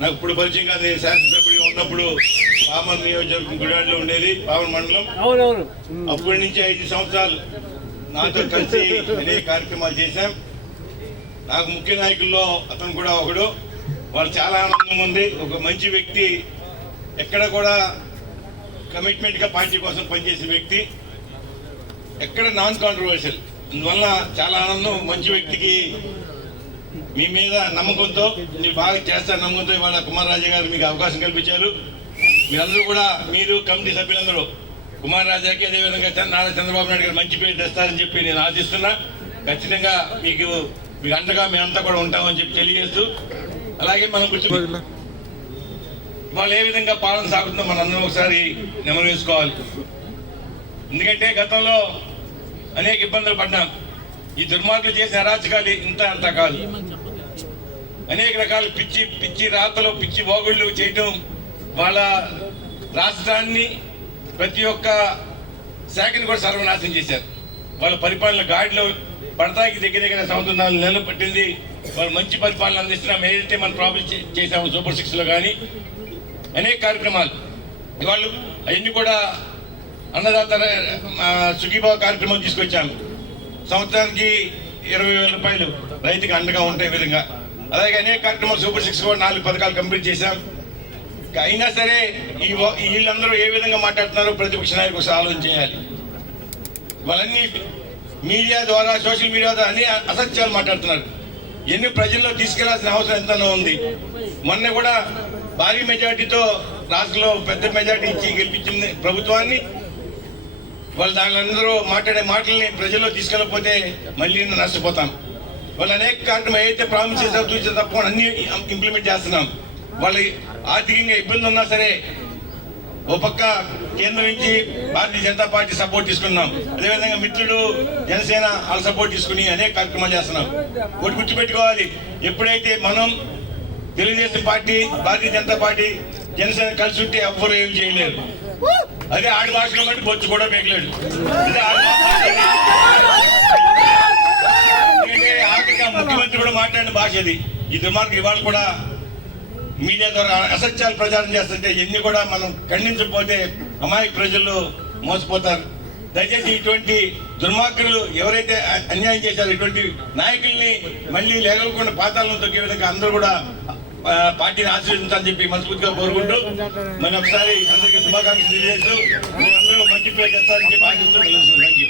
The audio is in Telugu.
నాకు ఇప్పుడు పరిచయం కాదు నేను శాసనసభ్యుడిగా ఉన్నప్పుడు పామన్ నియోజకవర్గం గుడాడిలో ఉండేది పామన్ మండలం. అప్పటి నుంచి ఐదు సంవత్సరాలు నాతో కలిసి అనేక కార్యక్రమాలు చేశాం. నాకు ముఖ్య నాయకుల్లో అతను కూడా ఒకడు. వాళ్ళు చాలా ఆనందం ఉంది. ఒక మంచి వ్యక్తి ఎక్కడ కూడా కమిట్మెంట్గా పార్టీ కోసం పనిచేసే వ్యక్తి ఎక్కడ నాన్ కాంట్రవర్షియల్ అందువల్ల చాలా ఆనందం. మంచి వ్యక్తికి మీ మీద నమ్మకంతో మీరు బాగా చేస్తారు నమ్మకంతో ఇవాళ కుమార్ రాజా గారు మీకు అవకాశం కల్పించారు. మీరందరూ కూడా మీరు కమిటీ సభ్యులందరూ కుమార్ రాజాకి అదేవిధంగా నారా చంద్రబాబు నాయుడు గారు మంచి పేరు తెస్తారని చెప్పి నేను ఆశిస్తున్నా. ఖచ్చితంగా మీకు మీకు అండగా మేమంతా కూడా ఉంటామని చెప్పి తెలియజేస్తూ అలాగే మనం గుర్తు వాళ్ళు ఏ విధంగా పాలన సాగుతుందో మనం అందరం ఒకసారి నెమరు వేసుకోవాలి. ఎందుకంటే గతంలో అనేక ఇబ్బందులు పడ్డాం. ఈ దుర్మార్గులు చేసిన అరాచకాలు ఇంత అంత కాదు. అనేక రకాల పిచ్చి పిచ్చి రాతలు పిచ్చి ఓగుళ్ళు చేయటం వాళ్ళ రాష్ట్రాన్ని ప్రతి ఒక్క శాఖని కూడా సర్వనాశనం చేశారు. వాళ్ళ పరిపాలన గాడిలో పడతాకి దగ్గర దగ్గర సంవత్సరం నాలుగు నెలలు పట్టింది. వాళ్ళు మంచి పరిపాలన అందిస్తున్నాం ఏదైతే మనం ప్రాబ్లం చేసాము సూపర్ సిక్స్లో కానీ. అనేక కార్యక్రమాలు. వాళ్ళు అవన్నీ కూడా అన్నదాత సుఖీభావ కార్యక్రమం తీసుకొచ్చాము. సంవత్సరానికి ఇరవై వేల రూపాయలు రైతుకి అండగా ఉండే విధంగా. అలాగే అనేక కార్యక్రమాలు సూపర్ సిక్స్ కూడా నాలుగు పథకాలు కంప్లీట్ చేశాం. అయినా సరే ఈ ఈ వీళ్ళందరూ ఏ విధంగా మాట్లాడుతున్నారో ప్రతిపక్ష నాయకులు ఒకసారి ఆలోచన చేయాలి. వాళ్ళన్నీ మీడియా ద్వారా సోషల్ మీడియా ద్వారా అన్ని అసత్యాలు మాట్లాడుతున్నారు. ఎన్ని ప్రజల్లో తీసుకెళ్ళాల్సిన అవసరం ఎంతనో ఉంది. మొన్న కూడా భారీ మెజార్టీతో రాష్ట్రంలో పెద్ద మెజార్టీ ఇచ్చి గెలిపించింది ప్రభుత్వాన్ని. వాళ్ళు దానిలందరూ మాట్లాడే మాటల్ని ప్రజల్లో తీసుకెళ్ళకపోతే మళ్ళీ నష్టపోతాం వాళ్ళు అనేక కార్యక్రమం ఏదైతే ప్రామిస్ చేసారో చూసే తప్ప అన్ని ఇంప్లిమెంట్ చేస్తున్నాం. వాళ్ళు ఆర్థికంగా ఇబ్బంది ఉన్నా సరే ఓ పక్క కేంద్రం నుంచి భారతీయ జనతా పార్టీ సపోర్ట్ తీసుకున్నాం. అదేవిధంగా మిత్రుడు జనసేన వాళ్ళ సపోర్ట్ తీసుకుని అనేక కార్యక్రమాలు చేస్తున్నాం. ఒకటి గుర్తుపెట్టుకోవాలి. ఎప్పుడైతే మనం తెలుగుదేశం పార్టీ భారతీయ జనతా పార్టీ జనసేన కలిసి ఉంటే ఎవ్వరూ ఏం చేయలేరు. అదే ఆడి భాషలో బట్టి బొచ్చు కూడా పెగలేడు ఆఖరిగా ముఖ్యమంత్రి కూడా మాట్లాడిన భాష అది ఈ దుర్మార్గం ఇవాళ కూడా మీడియా ద్వారా అసత్యాలు ప్రచారం చేస్తుంటే ఎన్ని కూడా మనం ఖండించకపోతే అమాయక ప్రజలు మోసపోతారు. దయచేసి ఇటువంటి దుర్మార్గులు ఎవరైతే అన్యాయం చేశారో ఇటువంటి నాయకుల్ని మళ్ళీ లేగలకుండా పాతాలను తొక్కే విధంగా అందరూ కూడా పార్టీని ఆశీర్వదించాలని చెప్పి మనస్ఫూర్తిగా కోరుకుంటూ మరి ఒకసారి అందరికీ శుభాకాంక్షలు తెలియజేస్తూ మీరందరూ మంచి పేరు చేస్తారని చెప్పి ఆశిస్తూ తెలుస్తుంది థ్యాంక్ యూ